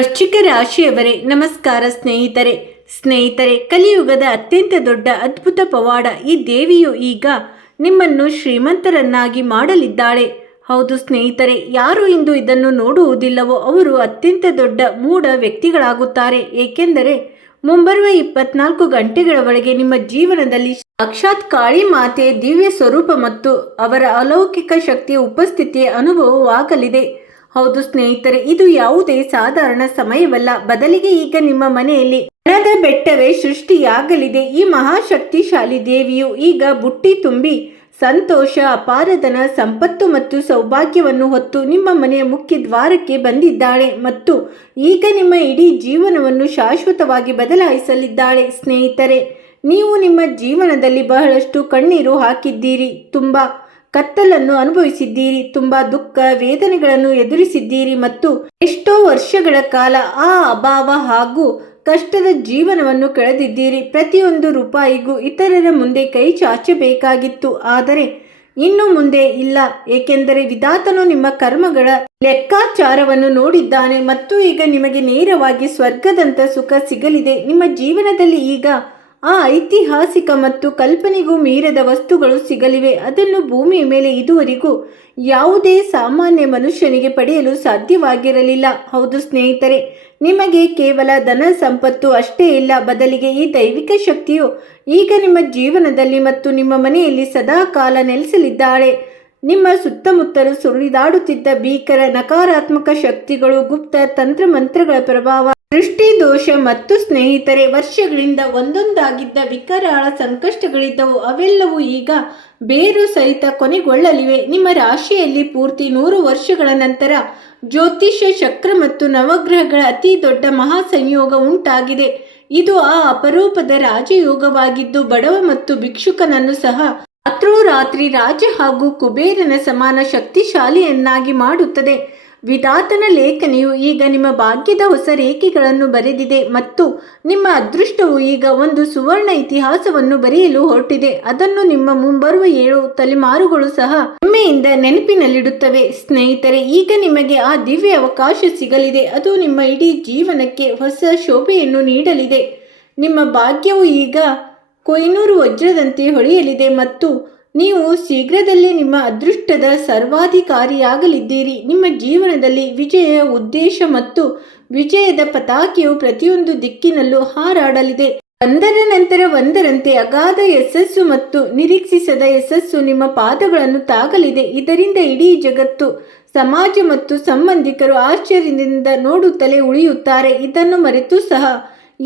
ವೃಶ್ಚಿಕ ರಾಶಿಯವರೇ ನಮಸ್ಕಾರ ಸ್ನೇಹಿತರೆ ಕಲಿಯುಗದ ಅತ್ಯಂತ ದೊಡ್ಡ ಅದ್ಭುತ ಪವಾಡ ಈ ದೇವಿಯು ಈಗ ನಿಮ್ಮನ್ನು ಶ್ರೀಮಂತರನ್ನಾಗಿ ಮಾಡಲಿದ್ದಾಳೆ. ಹೌದು ಸ್ನೇಹಿತರೆ, ಯಾರು ಇಂದು ಇದನ್ನು ನೋಡುವುದಿಲ್ಲವೋ ಅವರು ಅತ್ಯಂತ ದೊಡ್ಡ ಮೂಢ ವ್ಯಕ್ತಿಗಳಾಗುತ್ತಾರೆ. ಏಕೆಂದರೆ ಮುಂಬರುವ 24 ಗಂಟೆಗಳ ಒಳಗೆ ನಿಮ್ಮ ಜೀವನದಲ್ಲಿ ಸಾಕ್ಷಾತ್ ಕಾಳಿ ಮಾತೆ ದಿವ್ಯ ಸ್ವರೂಪ ಮತ್ತು ಅವರ ಅಲೌಕಿಕ ಶಕ್ತಿಯ ಉಪಸ್ಥಿತಿಯ ಅನುಭವವಾಗಲಿದೆ. ಹೌದು ಸ್ನೇಹಿತರೆ, ಇದು ಯಾವುದೇ ಸಾಧಾರಣ ಸಮಯವಲ್ಲ. ಬದಲಿಗೆ ಈಗ ನಿಮ್ಮ ಮನೆಯಲ್ಲಿ ಹಣದ ಬೆಟ್ಟವೇ ಸೃಷ್ಟಿಯಾಗಲಿದೆ. ಈ ಮಹಾಶಕ್ತಿಶಾಲಿ ದೇವಿಯು ಈಗ ಬುಟ್ಟಿ ತುಂಬಿ ಸಂತೋಷ, ಅಪಾರಧನ, ಸಂಪತ್ತು ಮತ್ತು ಸೌಭಾಗ್ಯವನ್ನು ಹೊತ್ತು ನಿಮ್ಮ ಮನೆಯ ಮುಖ್ಯ ದ್ವಾರಕ್ಕೆ ಬಂದಿದ್ದಾಳೆ ಮತ್ತು ಈಗ ನಿಮ್ಮ ಇಡೀ ಜೀವನವನ್ನು ಶಾಶ್ವತವಾಗಿ ಬದಲಾಯಿಸಲಿದ್ದಾಳೆ. ಸ್ನೇಹಿತರೆ, ನೀವು ನಿಮ್ಮ ಜೀವನದಲ್ಲಿ ಬಹಳಷ್ಟು ಕಣ್ಣೀರು ಹಾಕಿದ್ದೀರಿ, ತುಂಬಾ ಕತ್ತಲನ್ನು ಅನುಭವಿಸಿದ್ದೀರಿ, ತುಂಬಾ ದುಃಖ ವೇದನೆಗಳನ್ನು ಎದುರಿಸಿದ್ದೀರಿ ಮತ್ತು ಎಷ್ಟೋ ವರ್ಷಗಳ ಕಾಲ ಆ ಅಭಾವ ಹಾಗೂ ಕಷ್ಟದ ಜೀವನವನ್ನು ಕಳೆದಿದ್ದೀರಿ. ಪ್ರತಿಯೊಂದು ರೂಪಾಯಿಗೂ ಇತರರ ಮುಂದೆ ಕೈ ಚಾಚಬೇಕಾಗಿತ್ತು, ಆದರೆ ಇನ್ನು ಮುಂದೆ ಇಲ್ಲ. ಏಕೆಂದರೆ ವಿಧಾತನು ನಿಮ್ಮ ಕರ್ಮಗಳ ಲೆಕ್ಕಾಚಾರವನ್ನು ನೋಡಿದ್ದಾನೆ ಮತ್ತು ಈಗ ನಿಮಗೆ ನೇರವಾಗಿ ಸ್ವರ್ಗದಂತ ಸುಖ ಸಿಗಲಿದೆ. ನಿಮ್ಮ ಜೀವನದಲ್ಲಿ ಈಗ ಆ ಐತಿಹಾಸಿಕ ಮತ್ತು ಕಲ್ಪನೆಗೂ ಮೀರದ ವಸ್ತುಗಳು ಸಿಗಲಿವೆ. ಅದನ್ನು ಭೂಮಿಯ ಮೇಲೆ ಇದುವರೆಗೂ ಯಾವುದೇ ಸಾಮಾನ್ಯ ಮನುಷ್ಯನಿಗೆ ಪಡೆಯಲು ಸಾಧ್ಯವಾಗಿರಲಿಲ್ಲ. ಹೌದು ಸ್ನೇಹಿತರೆ, ನಿಮಗೆ ಕೇವಲ ಧನ ಸಂಪತ್ತು ಅಷ್ಟೇ ಇಲ್ಲ, ಬದಲಿಗೆ ಈ ದೈವಿಕ ಶಕ್ತಿಯು ಈಗ ನಿಮ್ಮ ಜೀವನದಲ್ಲಿ ಮತ್ತು ನಿಮ್ಮ ಮನೆಯಲ್ಲಿ ಸದಾ ಕಾಲ ನೆಲೆಸಲಿದ್ದಾಳೆ. ನಿಮ್ಮ ಸುತ್ತಮುತ್ತಲು ಸುಳಿದಾಡುತ್ತಿದ್ದ ಭೀಕರ ನಕಾರಾತ್ಮಕ ಶಕ್ತಿಗಳು, ಗುಪ್ತ ತಂತ್ರಮಂತ್ರಗಳ ಪ್ರಭಾವ, ದೃಷ್ಟಿ ದೋಷ ಮತ್ತು ಸ್ನೇಹಿತರೆ ವರ್ಷಗಳಿಂದ ಒಂದೊಂದಾಗಿದ್ದ ವಿಕರಾಳ ಸಂಕಷ್ಟಗಳಿದ್ದವು, ಅವೆಲ್ಲವೂ ಈಗ ಬೇರು ಸಹಿತ ಕೊನೆಗೊಳ್ಳಲಿವೆ. ನಿಮ್ಮ ರಾಶಿಯಲ್ಲಿ ಪೂರ್ತಿ 100 ವರ್ಷಗಳ ನಂತರ ಜ್ಯೋತಿಷ್ಯ ಚಕ್ರ ಮತ್ತು ನವಗ್ರಹಗಳ ಅತಿ ದೊಡ್ಡ ಮಹಾ ಸಂಯೋಗ ಉಂಟಾಗಿದೆ. ಇದು ಆ ಅಪರೂಪದ ರಾಜಯೋಗವಾಗಿದ್ದು ಬಡವ ಮತ್ತು ಭಿಕ್ಷುಕನನ್ನು ಸಹ ರಾತ್ರೋರಾತ್ರಿ ರಾಜ ಹಾಗೂ ಕುಬೇರನ ಸಮಾನ ಶಕ್ತಿಶಾಲಿಯನ್ನಾಗಿ ಮಾಡುತ್ತದೆ. ವಿಧಾತನ ಲೇಖನೆಯು ಈಗ ನಿಮ್ಮ ಭಾಗ್ಯದ ಹೊಸ ರೇಖೆಗಳನ್ನು ಬರೆದಿದೆ ಮತ್ತು ನಿಮ್ಮ ಅದೃಷ್ಟವು ಈಗ ಒಂದು ಸುವರ್ಣ ಇತಿಹಾಸವನ್ನು ಬರೆಯಲು ಹೊರಟಿದೆ. ಅದನ್ನು ನಿಮ್ಮ ಮುಂಬರುವ 7 ತಲೆಮಾರುಗಳು ಸಹ ಹೆಮ್ಮೆಯಿಂದ ನೆನಪಿನಲ್ಲಿಡುತ್ತವೆ. ಸ್ನೇಹಿತರೆ, ಈಗ ನಿಮಗೆ ಆ ದಿವ್ಯ ಅವಕಾಶ ಸಿಗಲಿದೆ. ಅದು ನಿಮ್ಮ ಇಡೀ ಜೀವನಕ್ಕೆ ಹೊಸ ಶೋಭೆಯನ್ನು ನೀಡಲಿದೆ. ನಿಮ್ಮ ಭಾಗ್ಯವು ಈಗ ಕೊಹಿನೂರು ವಜ್ರದಂತೆ ಹೊಳೆಯಲಿದೆ ಮತ್ತು ನೀವು ಶೀಘ್ರದಲ್ಲೇ ನಿಮ್ಮ ಅದೃಷ್ಟದ ಸರ್ವಾಧಿಕಾರಿಯಾಗಲಿದ್ದೀರಿ. ನಿಮ್ಮ ಜೀವನದಲ್ಲಿ ವಿಜಯ ಉದ್ದೇಶ ಮತ್ತು ವಿಜಯದ ಪತಾಕೆಯು ಪ್ರತಿಯೊಂದು ದಿಕ್ಕಿನಲ್ಲೂ ಹಾರಾಡಲಿದೆ. ಒಂದರ ನಂತರ ಒಂದರಂತೆ ಅಗಾಧ ಯಶಸ್ಸು ಮತ್ತು ನಿರೀಕ್ಷಿಸದ ಯಶಸ್ಸು ನಿಮ್ಮ ಪಾದಗಳನ್ನು ತಾಗಲಿದೆ. ಇದರಿಂದ ಇಡೀ ಜಗತ್ತು, ಸಮಾಜ ಮತ್ತು ಸಂಬಂಧಿಕರು ಆಶ್ಚರ್ಯದಿಂದ ನೋಡುತ್ತಲೇ ಉಳಿಯುತ್ತಾರೆ. ಇದನ್ನು ಮರೆತು ಸಹ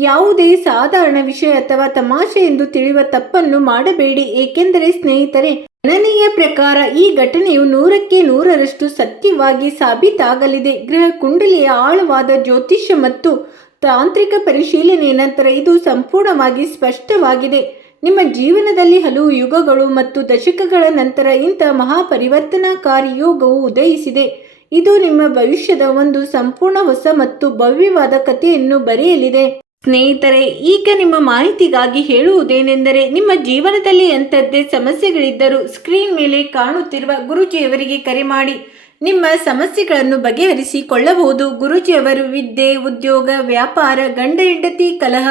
ಯಾವುದೇ ಸಾಧಾರಣ ವಿಷಯ ಅಥವಾ ತಮಾಷೆ ಎಂದು ತಿಳಿಯುವ ತಪ್ಪನ್ನು ಮಾಡಬೇಡಿ. ಏಕೆಂದರೆ ಸ್ನೇಹಿತರೆ, ಗಣನೆಯ ಪ್ರಕಾರ ಈ ಘಟನೆಯು 100ಕ್ಕೆ 100ರಷ್ಟು ಸತ್ಯವಾಗಿ ಸಾಬೀತಾಗಲಿದೆ. ಗ್ರಹ ಕುಂಡಲಿಯ ಆಳವಾದ ಜ್ಯೋತಿಷ್ಯ ಮತ್ತು ತಾಂತ್ರಿಕ ಪರಿಶೀಲನೆಯ ನಂತರ ಇದು ಸಂಪೂರ್ಣವಾಗಿ ಸ್ಪಷ್ಟವಾಗಿದೆ. ನಿಮ್ಮ ಜೀವನದಲ್ಲಿ ಹಲವು ಯುಗಗಳು ಮತ್ತು ದಶಕಗಳ ನಂತರ ಇಂತಹ ಮಹಾಪರಿವರ್ತನಾಕಾರಿ ಯೋಗವು ಉದಯಿಸಿದೆ. ಇದು ನಿಮ್ಮ ಭವಿಷ್ಯದ ಒಂದು ಸಂಪೂರ್ಣ ಹೊಸ ಮತ್ತು ಭವ್ಯವಾದ ಕಥೆಯನ್ನು ಬರೆಯಲಿದೆ. ಸ್ನೇಹಿತರೆ, ಈಗ ನಿಮ್ಮ ಮಾಹಿತಿಗಾಗಿ ಹೇಳುವುದೇನೆಂದರೆ, ನಿಮ್ಮ ಜೀವನದಲ್ಲಿ ಎಂಥದ್ದೇ ಸಮಸ್ಯೆಗಳಿದ್ದರೂ ಸ್ಕ್ರೀನ್ ಮೇಲೆ ಕಾಣುತ್ತಿರುವ ಗುರೂಜಿಯವರಿಗೆ ಕರೆ ಮಾಡಿ ನಿಮ್ಮ ಸಮಸ್ಯೆಗಳನ್ನು ಬಗೆಹರಿಸಿಕೊಳ್ಳಬಹುದು. ಗುರೂಜಿಯವರು ವಿದ್ಯೆ, ಉದ್ಯೋಗ, ವ್ಯಾಪಾರ, ಗಂಡ ಹೆಂಡತಿ ಕಲಹ,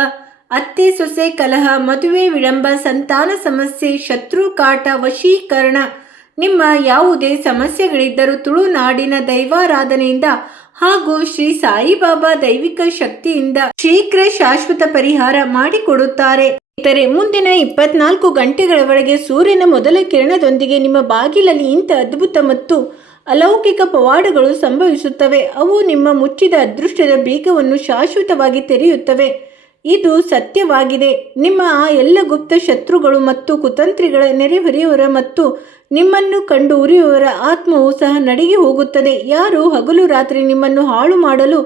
ಅತ್ತೆ ಸೊಸೆ ಕಲಹ, ಮದುವೆ ವಿಳಂಬ, ಸಂತಾನ ಸಮಸ್ಯೆ, ಶತ್ರು ಕಾಟ, ವಶೀಕರಣ, ನಿಮ್ಮ ಯಾವುದೇ ಸಮಸ್ಯೆಗಳಿದ್ದರೂ ತುಳುನಾಡಿನ ದೈವಾರಾಧನೆಯಿಂದ ಹಾಗೂ ಶ್ರೀ ಸಾಯಿಬಾಬಾ ದೈವಿಕ ಶಕ್ತಿಯಿಂದ ಶೀಘ್ರ ಶಾಶ್ವತ ಪರಿಹಾರ ಮಾಡಿಕೊಡುತ್ತಾರೆ. ಇತರೆ ಮುಂದಿನ 24 ಗಂಟೆಗಳ ಒಳಗೆ ಸೂರ್ಯನ ಮೊದಲ ಕಿರಣದೊಂದಿಗೆ ನಿಮ್ಮ ಬಾಗಿಲಲ್ಲಿ ಇಂಥ ಅದ್ಭುತ ಮತ್ತು ಅಲೌಕಿಕ ಪವಾಡಗಳು ಸಂಭವಿಸುತ್ತವೆ. ಅವು ನಿಮ್ಮ ಮುಚ್ಚಿದ ಅದೃಷ್ಟದ ಬೀಗವನ್ನು ಶಾಶ್ವತವಾಗಿ ತೆರೆಯುತ್ತವೆ. ಇದು ಸತ್ಯವಾಗಿದೆ. ನಿಮ್ಮ ಆ ಎಲ್ಲ ಗುಪ್ತ ಶತ್ರುಗಳು ಮತ್ತು ಕುತಂತ್ರಿಗಳ ನೆರೆಹೊರೆಯವರ ಮತ್ತು ನಿಮ್ಮನ್ನು ಕಂಡು ಉರಿಯುವವರ ಆತ್ಮವು ಸಹ ನಡಿಗೆ ಹೋಗುತ್ತದೆ. ಯಾರು ಹಗಲು ರಾತ್ರಿ ನಿಮ್ಮನ್ನು ಹಾಳು ಮಾಡಲು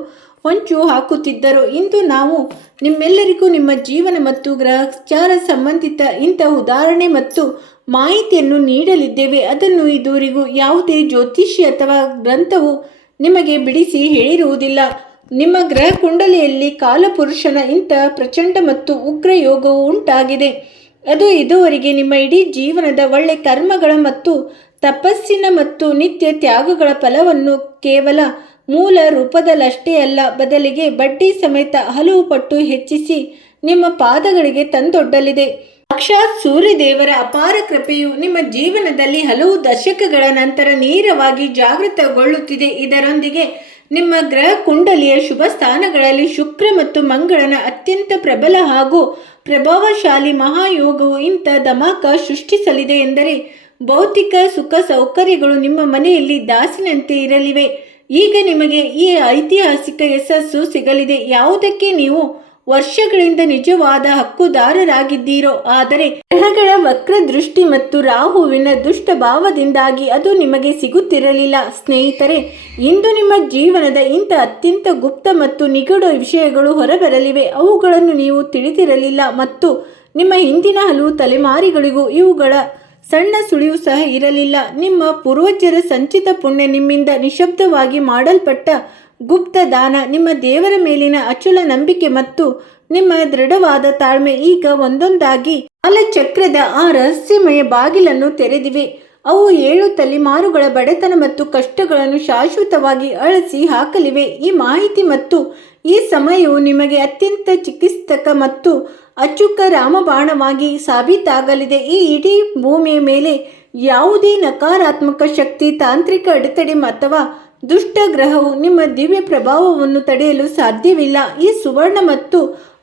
ಹೊಂಚು ಹಾಕುತ್ತಿದ್ದರೋ, ಇಂದು ನಾವು ನಿಮ್ಮೆಲ್ಲರಿಗೂ ನಿಮ್ಮ ಜೀವನ ಮತ್ತು ಗ್ರಹಚಾರ ಸಂಬಂಧಿತ ಇಂಥ ಉದಾಹರಣೆ ಮತ್ತು ಮಾಹಿತಿಯನ್ನು ನೀಡಲಿದ್ದೇವೆ. ಅದನ್ನು ಇದುವರೆಗೂ ಯಾವುದೇ ಜ್ಯೋತಿಷಿ ಅಥವಾ ಗ್ರಂಥವು ನಿಮಗೆ ಬಿಡಿಸಿ ಹೇಳಿರುವುದಿಲ್ಲ. ನಿಮ್ಮ ಗ್ರಹ ಕುಂಡಲಿಯಲ್ಲಿ ಕಾಲಪುರುಷನ ಇಂಥ ಪ್ರಚಂಡ ಮತ್ತು ಉಗ್ರ ಯೋಗವು ಉಂಟಾಗಿದೆ. ಅದು ಇದುವರೆಗೆ ನಿಮ್ಮ ಇಡೀ ಜೀವನದ ಒಳ್ಳೆ ಕರ್ಮಗಳ ಮತ್ತು ತಪಸ್ಸಿನ ಮತ್ತು ನಿತ್ಯ ತ್ಯಾಗಗಳ ಫಲವನ್ನು ಕೇವಲ ಮೂಲ ರೂಪದಲ್ಲಷ್ಟೇ ಅಲ್ಲ, ಬದಲಿಗೆ ಬಡ್ಡಿ ಸಮೇತ ಹಲವು ಪಟ್ಟು ಹೆಚ್ಚಿಸಿ ನಿಮ್ಮ ಪಾದಗಳಿಗೆ ತಂದೊಡ್ಡಲಿದೆ. ಸಾಕ್ಷಾತ್ ಸೂರ್ಯದೇವರ ಅಪಾರ ಕೃಪೆಯು ನಿಮ್ಮ ಜೀವನದಲ್ಲಿ ಹಲವು ದಶಕಗಳ ನಂತರ ನೇರವಾಗಿ ಜಾಗೃತಗೊಳ್ಳುತ್ತಿದೆ. ಇದರೊಂದಿಗೆ ನಿಮ್ಮ ಗ್ರಹ ಕುಂಡಲಿಯ ಶುಭ ಸ್ಥಾನಗಳಲ್ಲಿ ಶುಕ್ರ ಮತ್ತು ಮಂಗಳನ ಅತ್ಯಂತ ಪ್ರಬಲ ಹಾಗೂ ಪ್ರಭಾವಶಾಲಿ ಮಹಾಯೋಗವು ಇಂಥ ಧಮಾಕ ಸೃಷ್ಟಿಸಲಿದೆ ಎಂದರೆ ಭೌತಿಕ ಸುಖ ಸೌಕರ್ಯಗಳು ನಿಮ್ಮ ಮನೆಯಲ್ಲಿ ದಾಸಿನಂತೆ ಇರಲಿವೆ. ಈಗ ನಿಮಗೆ ಈ ಐತಿಹಾಸಿಕ ಯಶಸ್ಸು ಸಿಗಲಿದೆ, ಯಾವುದಕ್ಕೆ ನೀವು ವರ್ಷಗಳಿಂದ ನಿಜವಾದ ಹಕ್ಕುದಾರರಾಗಿದ್ದೀರೋ. ಆದರೆ ಗ್ರಹಗಳ ವಕ್ರ ದೃಷ್ಟಿ ಮತ್ತು ರಾಹುವಿನ ದುಷ್ಟ ಭಾವದಿಂದಾಗಿ ಅದು ನಿಮಗೆ ಸಿಗುತ್ತಿರಲಿಲ್ಲ. ಸ್ನೇಹಿತರೆ, ಇಂದು ನಿಮ್ಮ ಜೀವನದ ಇಂಥ ಅತ್ಯಂತ ಗುಪ್ತ ಮತ್ತು ನಿಗೂಢ ವಿಷಯಗಳು ಹೊರಬರಲಿವೆ. ಅವುಗಳನ್ನು ನೀವು ತಿಳಿದಿರಲಿಲ್ಲ ಮತ್ತು ನಿಮ್ಮ ಹಿಂದಿನ ಹಲವು ತಲೆಮಾರಿಗಳಿಗೂ ಇವುಗಳ ಸಣ್ಣ ಸುಳಿವು ಸಹ ಇರಲಿಲ್ಲ. ನಿಮ್ಮ ಪೂರ್ವಜರ ಸಂಚಿತ ಪುಣ್ಯ, ನಿಮ್ಮಿಂದ ನಿಶಬ್ದವಾಗಿ ಮಾಡಲ್ಪಟ್ಟ ಗುಪ್ತ ದಾನ, ನಿಮ್ಮ ದೇವರ ಮೇಲಿನ ಅಚಲ ನಂಬಿಕೆ ಮತ್ತು ನಿಮ್ಮ ದೃಢವಾದ ತಾಳ್ಮೆ ಈಗ ಒಂದೊಂದಾಗಿ ಕಾಲಚಕ್ರದ ಆ ರಹಸ್ಯಮಯ ಬಾಗಿಲನ್ನು ತೆರೆದಿವೆ. ಅವು 7 ತಲೆಮಾರುಗಳ ಬಡತನ ಮತ್ತು ಕಷ್ಟಗಳನ್ನು ಶಾಶ್ವತವಾಗಿ ಅಳಿಸಿ ಹಾಕಲಿವೆ. ಈ ಮಾಹಿತಿ ಮತ್ತು ಈ ಸಮಯವು ನಿಮಗೆ ಅತ್ಯಂತ ಚಿಕಿತ್ಸಕ ಮತ್ತು ಅಚೂಕ ರಾಮಬಾಣವಾಗಿ ಸಾಬೀತಾಗಲಿದೆ. ಈ ಇಡೀ ಭೂಮಿಯ ಮೇಲೆ ಯಾವುದೇ ನಕಾರಾತ್ಮಕ ಶಕ್ತಿ, ತಾಂತ್ರಿಕ ಅಡೆತಡೆ ಅಥವಾ ದುಷ್ಟ ಗ್ರಹವು ನಿಮ್ಮ ದಿವ್ಯ ಪ್ರಭಾವವನ್ನು ತಡೆಯಲು ಸಾಧ್ಯವಿಲ್ಲ. ಈ ಸುವರ್ಣ ಮತ್ತು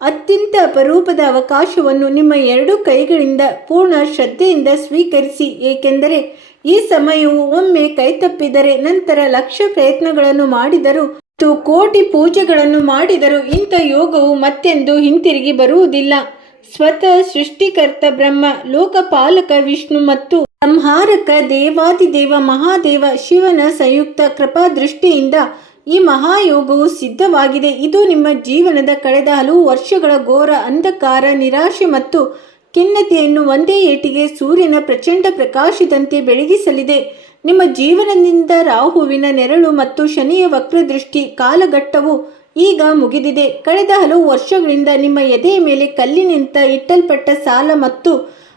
ಅತ್ಯಂತ ಅಪರೂಪದ ಅವಕಾಶವನ್ನು ನಿಮ್ಮ 2 ಕೈಗಳಿಂದ ಪೂರ್ಣ ಶ್ರದ್ಧೆಯಿಂದ ಸ್ವೀಕರಿಸಿ, ಏಕೆಂದರೆ ಈ ಸಮಯವು ಒಮ್ಮೆ ಕೈತಪ್ಪಿದರೆ ನಂತರ ಲಕ್ಷ ಪ್ರಯತ್ನಗಳನ್ನು ಮಾಡಿದರೂ ಮತ್ತು ಕೋಟಿ ಪೂಜೆಗಳನ್ನು ಮಾಡಿದರೂ ಇಂಥ ಯೋಗವು ಮತ್ತೆಂದು ಹಿಂತಿರುಗಿ ಬರುವುದಿಲ್ಲ. ಸ್ವತಃ ಸೃಷ್ಟಿಕರ್ತ ಬ್ರಹ್ಮ, ಲೋಕಪಾಲಕ ವಿಷ್ಣು ಮತ್ತು ಸಂಹಾರಕ ದೇವಾದಿದೇವ ಮಹಾದೇವ ಶಿವನ ಸಂಯುಕ್ತ ಕೃಪಾ ದೃಷ್ಟಿಯಿಂದ ಈ ಮಹಾಯೋಗವು ಸಿದ್ಧವಾಗಿದೆ. ಇದು ನಿಮ್ಮ ಜೀವನದ ಕಳೆದ ಹಲವು ವರ್ಷಗಳ ಘೋರ ಅಂಧಕಾರ, ನಿರಾಶೆ ಮತ್ತು ಖಿನ್ನತೆಯನ್ನು ಒಂದೇ ಏಟಿಗೆ ಸೂರ್ಯನ ಪ್ರಚಂಡ ಪ್ರಕಾಶದಂತೆ ಬೆಳಗಿಸಲಿದೆ. ನಿಮ್ಮ ಜೀವನದಿಂದ ರಾಹುವಿನ ನೆರಳು ಮತ್ತು ಶನಿಯ ವಕ್ರದೃಷ್ಟಿ ಕಾಲಘಟ್ಟವು ಈಗ ಮುಗಿದಿದೆ. ಕಳೆದ ಹಲವು ವರ್ಷಗಳಿಂದ ನಿಮ್ಮ ಎದೆಯ ಮೇಲೆ ಕಲ್ಲಿನಿಂದ ಇಟ್ಟಲ್ಪಟ್ಟ ಸಾಲ ಮತ್ತು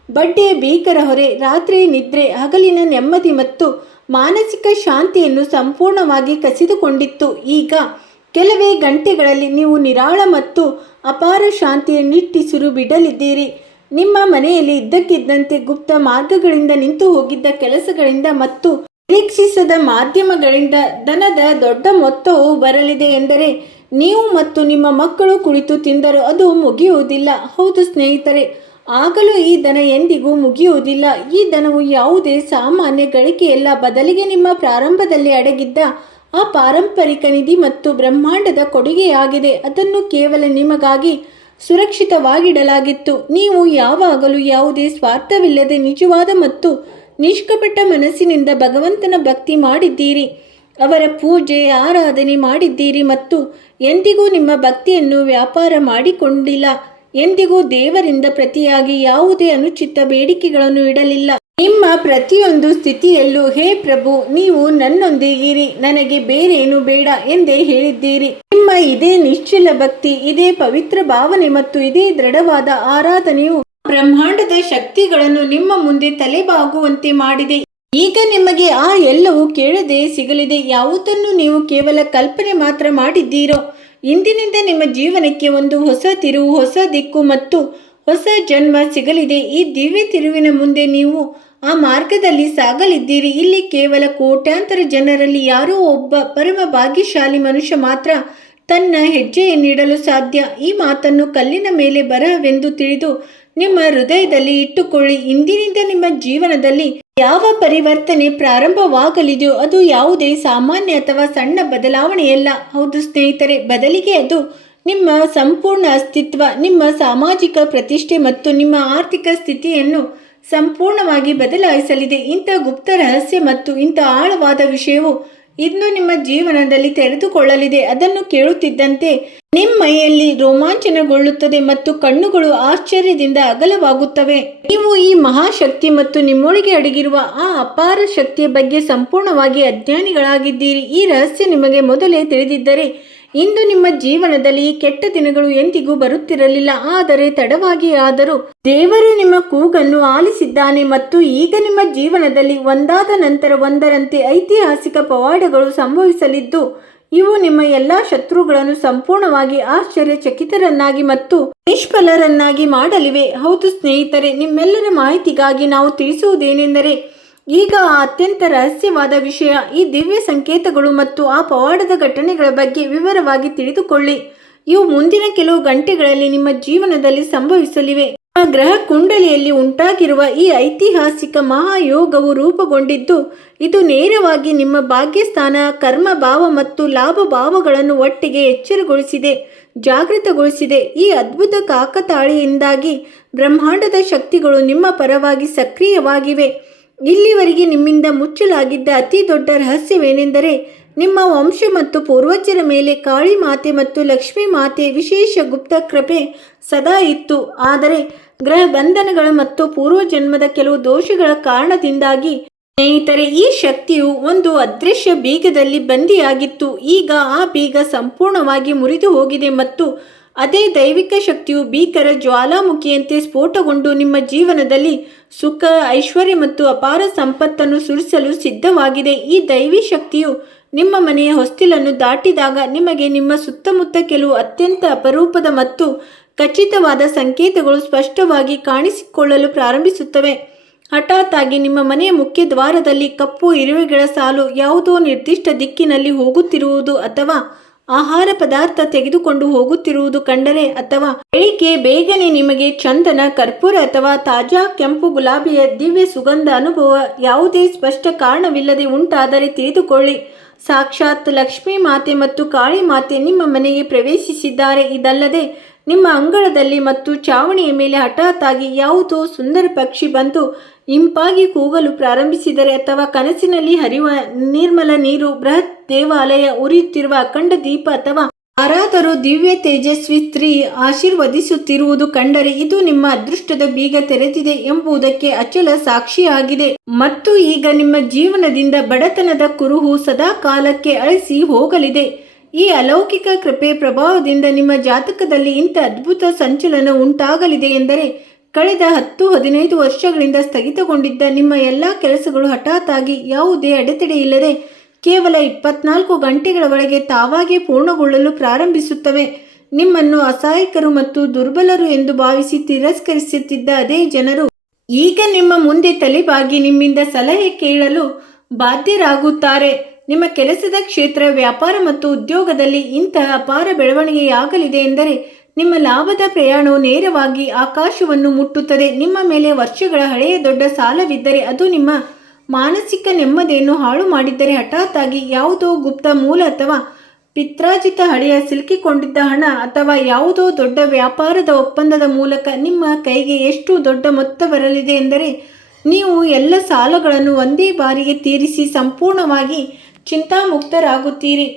ಬಡ್ಡಿಯ ಭೀಕರ ಹೊರೆ, ರಾತ್ರಿ ನಿದ್ರೆ, ಹಗಲಿನ ನೆಮ್ಮದಿ ಮತ್ತು ಮಾನಸಿಕ ಶಾಂತಿಯನ್ನು ಸಂಪೂರ್ಣವಾಗಿ ಕಸಿದುಕೊಂಡಿತ್ತು. ಈಗ ಕೆಲವೇ ಗಂಟೆಗಳಲ್ಲಿ ನೀವು ನಿರಾಳ ಮತ್ತು ಅಪಾರ ಶಾಂತಿಯ ನಿಟ್ಟಿಸಿರು ಬಿಡಲಿದ್ದೀರಿ. ನಿಮ್ಮ ಮನೆಯಲ್ಲಿ ಇದ್ದಕ್ಕಿದ್ದಂತೆ ಗುಪ್ತ ಮಾರ್ಗಗಳಿಂದ ನಿಂತು ಹೋಗಿದ್ದ ಕೆಲಸಗಳಿಂದ ಮತ್ತು ನಿರೀಕ್ಷಿಸದ ಮಾಧ್ಯಮಗಳಿಂದ ಧನದ ದೊಡ್ಡ ಮೊತ್ತವು ಬರಲಿದೆ. ಎಂದರೆ ನೀವು ಮತ್ತು ನಿಮ್ಮ ಮಕ್ಕಳು ಕುಳಿತು ತಿಂದರೂ ಅದು ಮುಗಿಯುವುದಿಲ್ಲ. ಹೌದು ಸ್ನೇಹಿತರೆ, ಆಗಲೂ ಈ ಧನ ಎಂದಿಗೂ ಮುಗಿಯುವುದಿಲ್ಲ. ಈ ಧನವು ಯಾವುದೇ ಸಾಮಾನ್ಯ ಗಳಿಕೆಯಲ್ಲ, ಬದಲಿಗೆ ನಿಮ್ಮ ಪ್ರಾರಂಭದಲ್ಲಿ ಅಡಗಿದ್ದ ಆ ಪಾರಂಪರಿಕ ನಿಧಿ ಮತ್ತು ಬ್ರಹ್ಮಾಂಡದ ಕೊಡುಗೆಯಾಗಿದೆ. ಅದನ್ನು ಕೇವಲ ನಿಮಗಾಗಿ ಸುರಕ್ಷಿತವಾಗಿಡಲಾಗಿತ್ತು. ನೀವು ಯಾವಾಗಲೂ ಯಾವುದೇ ಸ್ವಾರ್ಥವಿಲ್ಲದೆ ನಿಜವಾದ ಮತ್ತು ನಿಷ್ಕಪಟ ಮನಸ್ಸಿನಿಂದ ಭಗವಂತನ ಭಕ್ತಿ ಮಾಡಿದ್ದೀರಿ, ಅವರ ಪೂಜೆ ಆರಾಧನೆ ಮಾಡಿದ್ದೀರಿ ಮತ್ತು ಎಂದಿಗೂ ನಿಮ್ಮ ಭಕ್ತಿಯನ್ನು ವ್ಯಾಪಾರ ಮಾಡಿಕೊಂಡಿಲ್ಲ. ಎಂದಿಗೂ ದೇವರಿಂದ ಪ್ರತಿಯಾಗಿ ಯಾವುದೇ ಅನುಚಿತ ಬೇಡಿಕೆಗಳನ್ನು ಇಡಲಿಲ್ಲ. ನಿಮ್ಮ ಪ್ರತಿಯೊಂದು ಸ್ಥಿತಿಯಲ್ಲೂ ಹೇ ಪ್ರಭು, ನೀವು ನನ್ನೊಂದಿಗಿರಿ, ನನಗೆ ಬೇರೇನು ಬೇಡ ಎಂದೇ ಹೇಳಿದ್ದೀರಿ. ನಿಮ್ಮ ಇದೇ ನಿಶ್ಚಲ ಭಕ್ತಿ, ಇದೇ ಪವಿತ್ರ ಭಾವನೆ ಮತ್ತು ಇದೇ ದೃಢವಾದ ಆರಾಧನೆಯು ಬ್ರಹ್ಮಾಂಡದ ಶಕ್ತಿಗಳನ್ನು ನಿಮ್ಮ ಮುಂದೆ ತಲೆಬಾಗುವಂತೆ ಮಾಡಿದೆ. ಈಗ ನಿಮಗೆ ಆ ಎಲ್ಲವೂ ಕೇಳದೆ ಸಿಗಲಿದೆ. ಯಾವುದನ್ನು ನೀವು ಕೇವಲ ಕಲ್ಪನೆ ಮಾತ್ರ ಮಾಡಿದ್ದೀರೋ, ಇಂದಿನಿಂದ ನಿಮ್ಮ ಜೀವನಕ್ಕೆ ಒಂದು ಹೊಸ ತಿರುವು, ಹೊಸ ದಿಕ್ಕು ಮತ್ತು ಹೊಸ ಜನ್ಮ ಸಿಗಲಿದೆ. ಈ ದಿವ್ಯ ತಿರುವಿನ ಮುಂದೆ ನೀವು ಆ ಮಾರ್ಗದಲ್ಲಿ ಸಾಗಲಿದ್ದೀರಿ. ಇಲ್ಲಿ ಕೇವಲ ಕೋಟ್ಯಾಂತರ ಜನರಲ್ಲಿ ಯಾರೋ ಒಬ್ಬ ಪರಮ ಭಾಗ್ಯಶಾಲಿ ಮನುಷ್ಯ ಮಾತ್ರ ತನ್ನ ಹೆಜ್ಜೆಯನ್ನಿಡಲು ಸಾಧ್ಯ. ಈ ಮಾತನ್ನು ಕಲ್ಲಿನ ಮೇಲೆ ಬರಹವೆಂದು ತಿಳಿದು ನಿಮ್ಮ ಹೃದಯದಲ್ಲಿ ಇಟ್ಟುಕೊಳ್ಳಿ. ಇಂದಿನಿಂದ ನಿಮ್ಮ ಜೀವನದಲ್ಲಿ ಯಾವ ಪರಿವರ್ತನೆ ಪ್ರಾರಂಭವಾಗಲಿದೆಯೋ ಅದು ಯಾವುದೇ ಸಾಮಾನ್ಯ ಅಥವಾ ಸಣ್ಣ ಬದಲಾವಣೆಯಲ್ಲ. ಹೌದು ಸ್ನೇಹಿತರೆ, ಬದಲಿಗೆ ಅದು ನಿಮ್ಮ ಸಂಪೂರ್ಣ ಅಸ್ತಿತ್ವ, ನಿಮ್ಮ ಸಾಮಾಜಿಕ ಪ್ರತಿಷ್ಠೆ ಮತ್ತು ನಿಮ್ಮ ಆರ್ಥಿಕ ಸ್ಥಿತಿಯನ್ನು ಸಂಪೂರ್ಣವಾಗಿ ಬದಲಾಯಿಸಲಿದೆ. ಇಂಥ ಗುಪ್ತ ರಹಸ್ಯ ಮತ್ತು ಇಂಥ ಆಳವಾದ ವಿಷಯವು ಇನ್ನು ನಿಮ್ಮ ಜೀವನದಲ್ಲಿ ತೆರೆದುಕೊಳ್ಳಲಿದೆ. ಅದನ್ನು ಕೇಳುತ್ತಿದ್ದಂತೆ ನಿಮ್ಮ ಮೈಯಲ್ಲಿ ರೋಮಾಂಚನಗೊಳ್ಳುತ್ತದೆ ಮತ್ತು ಕಣ್ಣುಗಳು ಆಶ್ಚರ್ಯದಿಂದ ಅಗಲವಾಗುತ್ತವೆ. ನೀವು ಈ ಮಹಾಶಕ್ತಿ ಮತ್ತು ನಿಮ್ಮೊಳಗೆ ಅಡಗಿರುವ ಆ ಅಪಾರ ಶಕ್ತಿಯ ಬಗ್ಗೆ ಸಂಪೂರ್ಣವಾಗಿ ಅಜ್ಞಾನಿಗಳಾಗಿದ್ದೀರಿ. ಈ ರಹಸ್ಯ ನಿಮಗೆ ಮೊದಲೇ ತಿಳಿದಿದ್ದರೆ ಇಂದು ನಿಮ್ಮ ಜೀವನದಲ್ಲಿ ಕೆಟ್ಟ ದಿನಗಳು ಎಂದಿಗೂ ಬರುತ್ತಿರಲಿಲ್ಲ. ಆದರೆ ತಡವಾಗಿ ಆದರೂ ದೇವರು ನಿಮ್ಮ ಕೂಗನ್ನು ಆಲಿಸಿದ್ದಾನೆ ಮತ್ತು ಈಗ ನಿಮ್ಮ ಜೀವನದಲ್ಲಿ ಒಂದಾದ ನಂತರ ಒಂದರಂತೆ ಐತಿಹಾಸಿಕ ಪವಾಡಗಳು ಸಂಭವಿಸಲಿದ್ದು ಇವು ನಿಮ್ಮ ಎಲ್ಲ ಶತ್ರುಗಳನ್ನು ಸಂಪೂರ್ಣವಾಗಿ ಆಶ್ಚರ್ಯಚಕಿತರನ್ನಾಗಿ ಮತ್ತು ನಿಷ್ಫಲರನ್ನಾಗಿ ಮಾಡಲಿವೆ. ಹೌದು ಸ್ನೇಹಿತರೆ, ನಿಮ್ಮೆಲ್ಲರ ಮಾಹಿತಿಗಾಗಿ ನಾವು ತಿಳಿಸುವುದೇನೆಂದರೆ, ಈಗ ಆ ಅತ್ಯಂತ ರಹಸ್ಯವಾದ ವಿಷಯ, ಈ ದಿವ್ಯ ಸಂಕೇತಗಳು ಮತ್ತು ಆ ಪವಾಡದ ಘಟನೆಗಳ ಬಗ್ಗೆ ವಿವರವಾಗಿ ತಿಳಿದುಕೊಳ್ಳಿ. ಇವು ಮುಂದಿನ ಕೆಲವು ಗಂಟೆಗಳಲ್ಲಿ ನಿಮ್ಮ ಜೀವನದಲ್ಲಿ ಸಂಭವಿಸಲಿವೆ. ನಿಮ್ಮ ಗ್ರಹ ಕುಂಡಲಿಯಲ್ಲಿ ಉಂಟಾಗಿರುವ ಈ ಐತಿಹಾಸಿಕ ಮಹಾಯೋಗವು ರೂಪುಗೊಂಡಿದ್ದು, ಇದು ನೇರವಾಗಿ ನಿಮ್ಮ ಭಾಗ್ಯಸ್ಥಾನ, ಕರ್ಮ ಭಾವ ಮತ್ತು ಲಾಭ ಭಾವಗಳನ್ನು ಒಟ್ಟಿಗೆ ಎಚ್ಚರಗೊಳಿಸಿದೆ, ಜಾಗೃತಗೊಳಿಸಿದೆ. ಈ ಅದ್ಭುತ ಕಾಕತಾಳೀಯಿಂದಾಗಿ ಬ್ರಹ್ಮಾಂಡದ ಶಕ್ತಿಗಳು ನಿಮ್ಮ ಪರವಾಗಿ ಸಕ್ರಿಯವಾಗಿವೆ. ಇಲ್ಲಿವರೆಗೆ ನಿಮ್ಮಿಂದ ಮುಚ್ಚಲಾಗಿದ್ದ ಅತಿ ದೊಡ್ಡ ರಹಸ್ಯವೇನೆಂದರೆ, ನಿಮ್ಮ ವಂಶ ಮತ್ತು ಪೂರ್ವಜರ ಮೇಲೆ ಕಾಳಿ ಮಾತೆ ಮತ್ತು ಲಕ್ಷ್ಮೀ ಮಾತೆ ವಿಶೇಷ ಗುಪ್ತ ಕೃಪೆ ಸದಾ ಇತ್ತು. ಆದರೆ ಗ್ರಹ ಬಂಧನಗಳ ಮತ್ತು ಪೂರ್ವಜನ್ಮದ ಕೆಲವು ದೋಷಗಳ ಕಾರಣದಿಂದಾಗಿ ಸ್ನೇಹಿತರೆ, ಈ ಶಕ್ತಿಯು ಒಂದು ಅದೃಶ್ಯ ಬೀಗದಲ್ಲಿ ಬಂದಿಯಾಗಿತ್ತು. ಈಗ ಆ ಬೀಗ ಸಂಪೂರ್ಣವಾಗಿ ಮುರಿದು ಹೋಗಿದೆ ಮತ್ತು ಅದೇ ದೈವಿಕ ಶಕ್ತಿಯು ಭೀಕರ ಜ್ವಾಲಾಮುಖಿಯಂತೆ ಸ್ಫೋಟಗೊಂಡು ನಿಮ್ಮ ಜೀವನದಲ್ಲಿ ಸುಖ, ಐಶ್ವರ್ಯ ಮತ್ತು ಅಪಾರ ಸಂಪತ್ತನ್ನು ಸುರಿಸಲು ಸಿದ್ಧವಾಗಿದೆ. ಈ ದೈವಿ ಶಕ್ತಿಯು ನಿಮ್ಮ ಮನೆಯ ಹೊಸ್ತಿಲನ್ನು ದಾಟಿದಾಗ ನಿಮಗೆ ನಿಮ್ಮ ಸುತ್ತಮುತ್ತ ಕೆಲವು ಅತ್ಯಂತ ಅಪರೂಪದ ಮತ್ತು ಖಚಿತವಾದ ಸಂಕೇತಗಳು ಸ್ಪಷ್ಟವಾಗಿ ಕಾಣಿಸಿಕೊಳ್ಳಲು ಪ್ರಾರಂಭಿಸುತ್ತವೆ. ಹಠಾತ್ ಆಗಿ ನಿಮ್ಮ ಮನೆಯ ಮುಖ್ಯ ದ್ವಾರದಲ್ಲಿ ಕಪ್ಪು ಇರುವೆಗಳ ಸಾಲು ಯಾವುದೋ ನಿರ್ದಿಷ್ಟ ದಿಕ್ಕಿನಲ್ಲಿ ಹೋಗುತ್ತಿರುವುದು ಅಥವಾ ಆಹಾರ ಪದಾರ್ಥ ತೆಗೆದುಕೊಂಡು ಹೋಗುತ್ತಿರುವುದು ಕಂಡರೆ, ಅಥವಾ ಬೆಳಿಗ್ಗೆ ಬೇಗನೆ ನಿಮಗೆ ಚಂದನ, ಕರ್ಪೂರ ಅಥವಾ ತಾಜಾ ಕೆಂಪು ಗುಲಾಬಿಯ ದಿವ್ಯ ಸುಗಂಧ ಅನುಭವ ಯಾವುದೇ ಸ್ಪಷ್ಟ ಕಾರಣವಿಲ್ಲದೆ ಉಂಟಾದರೆ ತಿಳಿದುಕೊಳ್ಳಿ, ಸಾಕ್ಷಾತ್ ಲಕ್ಷ್ಮೀ ಮಾತೆ ಮತ್ತು ಕಾಳಿ ಮಾತೆ ನಿಮ್ಮ ಮನೆಗೆ ಪ್ರವೇಶಿಸಿದ್ದಾರೆ. ಇದಲ್ಲದೆ ನಿಮ್ಮ ಅಂಗಳದಲ್ಲಿ ಮತ್ತು ಚಾವಣಿಯ ಮೇಲೆ ಹಠಾತ್ ಆಗಿ ಯಾವುದೋ ಸುಂದರ ಪಕ್ಷಿ ಬಂದು ಇಂಪಾಗಿ ಕೂಗಲು ಪ್ರಾರಂಭಿಸಿದರೆ, ಅಥವಾ ಕನಸಿನಲ್ಲಿ ಹರಿಯುವ ನಿರ್ಮಲ ನೀರು, ಬೃಹತ್ ದೇವಾಲಯ, ಉರಿಯುತ್ತಿರುವ ಅಖಂಡ ದೀಪ ಅಥವಾ ಯಾರಾದರೂ ದಿವ್ಯ ತೇಜಸ್ವಿ ಸ್ತ್ರೀ ಆಶೀರ್ವದಿಸುತ್ತಿರುವುದು ಕಂಡರೆ, ಇದು ನಿಮ್ಮ ಅದೃಷ್ಟದ ಬೀಗ ತೆರೆದಿದೆ ಎಂಬುದಕ್ಕೆ ಅಚಲ ಸಾಕ್ಷಿಯಾಗಿದೆ. ಮತ್ತು ಈಗ ನಿಮ್ಮ ಜೀವನದಿಂದ ಬಡತನದ ಕುರುಹು ಸದಾ ಕಾಲಕ್ಕೆ ಅಳಿಸಿ ಹೋಗಲಿದೆ. ಈ ಅಲೌಕಿಕ ಕೃಪೆ ಪ್ರಭಾವದಿಂದ ನಿಮ್ಮ ಜಾತಕದಲ್ಲಿ ಇಂಥ ಅದ್ಭುತ ಸಂಚಲನ ಉಂಟಾಗಲಿದೆ ಎಂದರೆ, ಕಳೆದ 10-15 ವರ್ಷಗಳಿಂದ ಸ್ಥಗಿತಗೊಂಡಿದ್ದ ನಿಮ್ಮ ಎಲ್ಲ ಕೆಲಸಗಳು ಹಠಾತ್ ಆಗಿ ಯಾವುದೇ ಅಡೆತಡೆ ಇಲ್ಲದೆ ಕೇವಲ 24 ಗಂಟೆಗಳ ಒಳಗೆ ತಾವಾಗೇ ಪೂರ್ಣಗೊಳ್ಳಲು ಪ್ರಾರಂಭಿಸುತ್ತವೆ. ನಿಮ್ಮನ್ನು ಅಸಹಾಯಕರು ಮತ್ತು ದುರ್ಬಲರು ಎಂದು ಭಾವಿಸಿ ತಿರಸ್ಕರಿಸುತ್ತಿದ್ದ ಅದೇ ಜನರು ಈಗ ನಿಮ್ಮ ಮುಂದೆ ತಲೆಬಾಗಿ ನಿಮ್ಮಿಂದ ಸಲಹೆ ಕೇಳಲು ಬಾಧ್ಯರಾಗುತ್ತಾರೆ. ನಿಮ್ಮ ಕೆಲಸದ ಕ್ಷೇತ್ರ, ವ್ಯಾಪಾರ ಮತ್ತು ಉದ್ಯೋಗದಲ್ಲಿ ಇಂತಹ ಅಪಾರ ಬೆಳವಣಿಗೆಯಾಗಲಿದೆ ಎಂದರೆ, ನಿಮ್ಮ ಲಾಭದ ಪ್ರಯಾಣವು ನೇರವಾಗಿ ಆಕಾಶವನ್ನು ಮುಟ್ಟುತ್ತದೆ. ನಿಮ್ಮ ಮೇಲೆ ವರ್ಷಗಳ ಹಳೆಯ ದೊಡ್ಡ ಸಾಲವಿದ್ದರೆ, ಅದು ನಿಮ್ಮ ಮಾನಸಿಕ ನೆಮ್ಮದಿಯನ್ನು ಹಾಳು ಮಾಡಿದ್ದರೆ, ಹಠಾತ್ ಆಗಿ ಯಾವುದೋ ಗುಪ್ತ ಮೂಲ ಅಥವಾ ಪಿತ್ರಾರ್ಜಿತ ಹಳೆಯ ಸಿಲುಕಿಕೊಂಡಿದ್ದ ಹಣ ಅಥವಾ ಯಾವುದೋ ದೊಡ್ಡ ವ್ಯಾಪಾರದ ಒಪ್ಪಂದದ ಮೂಲಕ ನಿಮ್ಮ ಕೈಗೆ ಎಷ್ಟು ದೊಡ್ಡ ಮೊತ್ತ ಬರಲಿದೆ ಎಂದರೆ, ನೀವು ಎಲ್ಲ ಸಾಲಗಳನ್ನು ಒಂದೇ ಬಾರಿಗೆ ತೀರಿಸಿ ಸಂಪೂರ್ಣವಾಗಿ ಚಿಂತಾಮುಕ್ತರಾಗುತ್ತೀರಿ.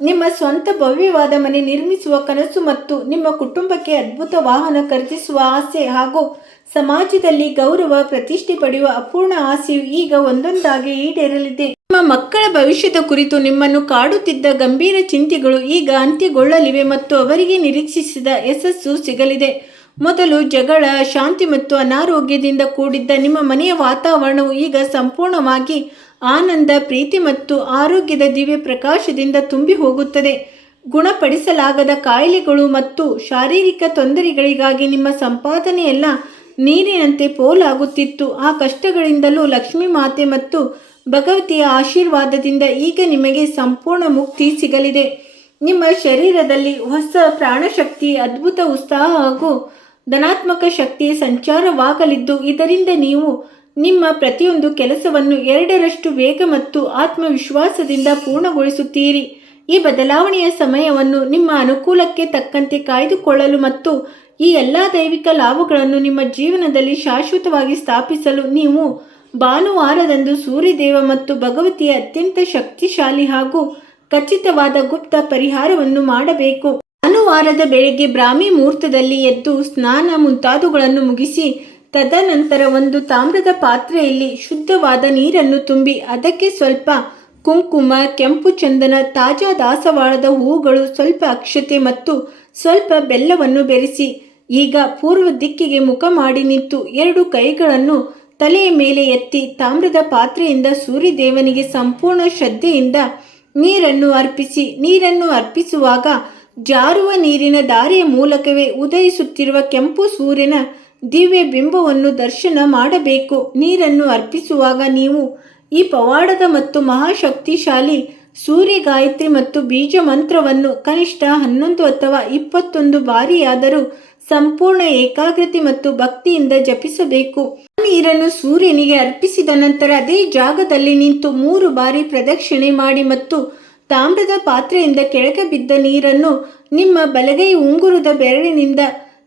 ನಿಮ್ಮ ಸ್ವಂತ ಭವ್ಯವಾದ ಮನೆ ನಿರ್ಮಿಸುವ ಕನಸು ಮತ್ತು ನಿಮ್ಮ ಕುಟುಂಬಕ್ಕೆ ಅದ್ಭುತ ವಾಹನ ಖರೀದಿಸುವ ಆಸೆ ಹಾಗೂ ಸಮಾಜದಲ್ಲಿ ಗೌರವ, ಪ್ರತಿಷ್ಠೆ ಪಡೆಯುವ ಅಪೂರ್ಣ ಆಸೆಯು ಈಗ ಒಂದೊಂದಾಗಿ ಈಡೇರಲಿದೆ. ನಿಮ್ಮ ಮಕ್ಕಳ ಭವಿಷ್ಯದ ಕುರಿತು ನಿಮ್ಮನ್ನು ಕಾಡುತ್ತಿದ್ದ ಗಂಭೀರ ಚಿಂತೆಗಳು ಈಗ ಅಂತ್ಯಗೊಳ್ಳಲಿವೆ ಮತ್ತು ಅವರಿಗೆ ನಿರೀಕ್ಷಿಸಿದ ಯಶಸ್ಸು ಸಿಗಲಿದೆ. ಮೊದಲು ಜಗಳ, ಶಾಂತಿ ಮತ್ತು ಅನಾರೋಗ್ಯದಿಂದ ಕೂಡಿದ್ದ ನಿಮ್ಮ ಮನೆಯ ವಾತಾವರಣವು ಈಗ ಸಂಪೂರ್ಣವಾಗಿ ಆನಂದ, ಪ್ರೀತಿ ಮತ್ತು ಆರೋಗ್ಯದ ದಿವ್ಯ ಪ್ರಕಾಶದಿಂದ ತುಂಬಿ ಹೋಗುತ್ತದೆ. ಗುಣಪಡಿಸಲಾಗದ ಕಾಯಿಲೆಗಳು ಮತ್ತು ಶಾರೀರಿಕ ತೊಂದರೆಗಳಿಗಾಗಿ ನಿಮ್ಮ ಸಂಪಾದನೆಯೆಲ್ಲ ನೀರಿನಂತೆ ಪೋಲಾಗುತ್ತಿತ್ತು. ಆ ಕಷ್ಟಗಳಿಂದಲೂ ಲಕ್ಷ್ಮೀ ಮಾತೆ ಮತ್ತು ಭಗವತಿಯ ಆಶೀರ್ವಾದದಿಂದ ಈಗ ನಿಮಗೆ ಸಂಪೂರ್ಣ ಮುಕ್ತಿ ಸಿಗಲಿದೆ. ನಿಮ್ಮ ಶರೀರದಲ್ಲಿ ಹೊಸ ಪ್ರಾಣಶಕ್ತಿ, ಅದ್ಭುತ ಉತ್ಸಾಹ ಹಾಗೂ ಧನಾತ್ಮಕ ಶಕ್ತಿಯ ಸಂಚಾರವಾಗಲಿದ್ದು, ಇದರಿಂದ ನೀವು ನಿಮ್ಮ ಪ್ರತಿಯೊಂದು ಕೆಲಸವನ್ನು 2ರಷ್ಟು ವೇಗ ಮತ್ತು ಆತ್ಮವಿಶ್ವಾಸದಿಂದ ಪೂರ್ಣಗೊಳಿಸುತ್ತೀರಿ. ಈ ಬದಲಾವಣೆಯ ಸಮಯವನ್ನು ನಿಮ್ಮ ಅನುಕೂಲಕ್ಕೆ ತಕ್ಕಂತೆ ಕಾಯ್ದುಕೊಳ್ಳಲು ಮತ್ತು ಈ ಎಲ್ಲ ದೈವಿಕ ಲಾಭಗಳನ್ನು ನಿಮ್ಮ ಜೀವನದಲ್ಲಿ ಶಾಶ್ವತವಾಗಿ ಸ್ಥಾಪಿಸಲು ನೀವು ಭಾನುವಾರದಂದು ಸೂರ್ಯದೇವ ಮತ್ತು ಭಗವತಿಯ ಅತ್ಯಂತ ಶಕ್ತಿಶಾಲಿ ಹಾಗೂ ಖಚಿತವಾದ ಗುಪ್ತ ಪರಿಹಾರವನ್ನು ಮಾಡಬೇಕು. ಭಾನುವಾರದ ಬೆಳಗ್ಗೆ ಬ್ರಾಹ್ಮಿ ಮುಹೂರ್ತದಲ್ಲಿ ಎದ್ದು ಸ್ನಾನ ಮುಂತಾದವುಗಳನ್ನು ಮುಗಿಸಿ, ತದನಂತರ ಒಂದು ತಾಮ್ರದ ಪಾತ್ರೆಯಲ್ಲಿ ಶುದ್ಧವಾದ ನೀರನ್ನು ತುಂಬಿ ಅದಕ್ಕೆ ಸ್ವಲ್ಪ ಕುಂಕುಮ, ಕೆಂಪು ಚಂದನ, ತಾಜಾ ದಾಸವಾಳದ ಹೂವುಗಳು, ಸ್ವಲ್ಪ ಅಕ್ಷತೆ ಮತ್ತು ಸ್ವಲ್ಪ ಬೆಲ್ಲವನ್ನು ಬೆರೆಸಿ, ಈಗ ಪೂರ್ವ ದಿಕ್ಕಿಗೆ ಮುಖ ಮಾಡಿ ನಿಂತು 2 ಕೈಗಳನ್ನು ತಲೆಯ ಮೇಲೆ ಎತ್ತಿ ತಾಮ್ರದ ಪಾತ್ರೆಯಿಂದ ಸೂರ್ಯದೇವನಿಗೆ ಸಂಪೂರ್ಣ ಶ್ರದ್ಧೆಯಿಂದ ನೀರನ್ನು ಅರ್ಪಿಸಿ. ನೀರನ್ನು ಅರ್ಪಿಸುವಾಗ ಜಾರುವ ನೀರಿನ ಧಾರೆಯ ಮೂಲಕವೇ ಉದಯಿಸುತ್ತಿರುವ ಕೆಂಪು ಸೂರ್ಯನ ದಿವ್ಯ ಬಿಂಬವನ್ನು ದರ್ಶನ ಮಾಡಬೇಕು. ನೀರನ್ನು ಅರ್ಪಿಸುವಾಗ ನೀವು ಈ ಪವಾಡದ ಮತ್ತು ಮಹಾಶಕ್ತಿಶಾಲಿ ಸೂರ್ಯ ಗಾಯತ್ರಿ ಮತ್ತು ಬೀಜ ಮಂತ್ರವನ್ನು ಕನಿಷ್ಠ 11 ಅಥವಾ 21 ಬಾರಿಯಾದರೂ ಸಂಪೂರ್ಣ ಏಕಾಗ್ರತೆ ಮತ್ತು ಭಕ್ತಿಯಿಂದ ಜಪಿಸಬೇಕು. ನೀರನ್ನು ಸೂರ್ಯನಿಗೆ ಅರ್ಪಿಸಿದ ನಂತರ ಅದೇ ಜಾಗದಲ್ಲಿ ನಿಂತು 3 ಬಾರಿ ಪ್ರದಕ್ಷಿಣೆ ಮಾಡಿ ಮತ್ತು ತಾಮ್ರದ ಪಾತ್ರೆಯಿಂದ ಕೆಳಗೆ ಬಿದ್ದ ನೀರನ್ನು ನಿಮ್ಮ ಬಲಗೈ ಉಂಗುರದ ಬೆರಳಿನಿಂದ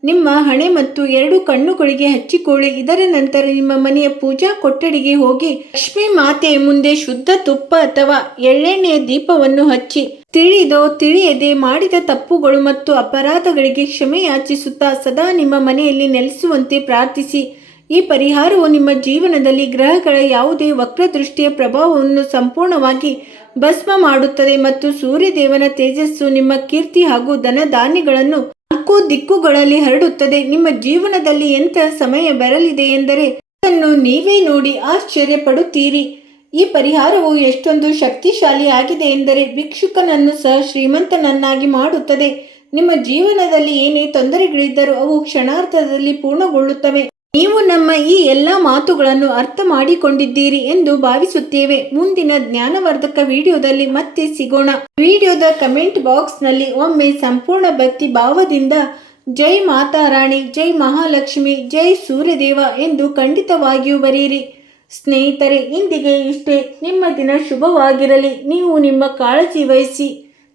ನಿಮ್ಮ ಹಣೆ ಮತ್ತು 2 ಕಣ್ಣುಗಳಿಗೆ ಹಚ್ಚಿಕೊಳ್ಳಿ. ಇದರ ನಂತರ ನಿಮ್ಮ ಮನೆಯ ಪೂಜಾ ಕೊಠಡಿಗೆ ಹೋಗಿ ಲಕ್ಷ್ಮೀ ಮಾತೆಯ ಮುಂದೆ ಶುದ್ಧ ತುಪ್ಪ ಅಥವಾ ಎಳ್ಳೆಣ್ಣೆಯ ದೀಪವನ್ನು ಹಚ್ಚಿ ತಿಳಿದೋ ತಿಳಿಯದೆ ಮಾಡಿದ ತಪ್ಪುಗಳು ಮತ್ತು ಅಪರಾಧಗಳಿಗೆ ಕ್ಷಮೆ ಯಾಚಿಸುತ್ತಾ ಸದಾ ನಿಮ್ಮ ಮನೆಯಲ್ಲಿ ನೆಲೆಸುವಂತೆ ಪ್ರಾರ್ಥಿಸಿ. ಈ ಪರಿಹಾರವು ನಿಮ್ಮ ಜೀವನದಲ್ಲಿ ಗ್ರಹಗಳ ಯಾವುದೇ ವಕ್ರದೃಷ್ಟಿಯ ಪ್ರಭಾವವನ್ನು ಸಂಪೂರ್ಣವಾಗಿ ಭಸ್ಮ ಮಾಡುತ್ತದೆ ಮತ್ತು ಸೂರ್ಯದೇವನ ತೇಜಸ್ಸು ನಿಮ್ಮ ಕೀರ್ತಿ ಹಾಗೂ ಧನಧಾನ್ಯಗಳನ್ನು 4 ದಿಕ್ಕುಗಳಲ್ಲಿ ಹರಡುತ್ತದೆ. ನಿಮ್ಮ ಜೀವನದಲ್ಲಿ ಎಂತಹ ಸಮಯ ಬರಲಿದೆ ಎಂದರೆ ಅದನ್ನು ನೀವೇ ನೋಡಿ ಆಶ್ಚರ್ಯ ಪಡುತ್ತೀರಿ. ಈ ಪರಿಹಾರವು ಎಷ್ಟೊಂದು ಶಕ್ತಿಶಾಲಿ ಆಗಿದೆ ಎಂದರೆ ಭಿಕ್ಷುಕನನ್ನು ಸಹ ಶ್ರೀಮಂತನನ್ನಾಗಿ ಮಾಡುತ್ತದೆ. ನಿಮ್ಮ ಜೀವನದಲ್ಲಿ ಏನೇ ತೊಂದರೆಗಳಿದ್ದರೂ ಅವು ಕ್ಷಣಾರ್ಧದಲ್ಲಿ ಪೂರ್ಣಗೊಳ್ಳುತ್ತವೆ. ನೀವು ನಮ್ಮ ಈ ಎಲ್ಲ ಮಾತುಗಳನ್ನು ಅರ್ಥ ಮಾಡಿಕೊಂಡಿದ್ದೀರಿ ಎಂದು ಭಾವಿಸುತ್ತೇವೆ. ಮುಂದಿನ ಜ್ಞಾನವರ್ಧಕ ವಿಡಿಯೋದಲ್ಲಿ ಮತ್ತೆ ಸಿಗೋಣ. ವಿಡಿಯೋದ ಕಮೆಂಟ್ ಬಾಕ್ಸ್ನಲ್ಲಿ ಒಮ್ಮೆ ಸಂಪೂರ್ಣ ಭಕ್ತಿ ಭಾವದಿಂದ ಜೈ ಮಾತಾರಾಣಿ, ಜೈ ಮಹಾಲಕ್ಷ್ಮಿ, ಜೈ ಸೂರ್ಯದೇವ ಎಂದು ಖಂಡಿತವಾಗಿಯೂ ಬರೆಯಿರಿ. ಸ್ನೇಹಿತರೆ, ಇಂದಿಗೆ ಇಷ್ಟೇ. ನಿಮ್ಮ ದಿನ ಶುಭವಾಗಿರಲಿ. ನೀವು ನಿಮ್ಮ ಕಾಳಜಿ ವಹಿಸಿ.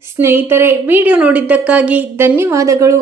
ಸ್ನೇಹಿತರೆ, ವಿಡಿಯೋ ನೋಡಿದ್ದಕ್ಕಾಗಿ ಧನ್ಯವಾದಗಳು.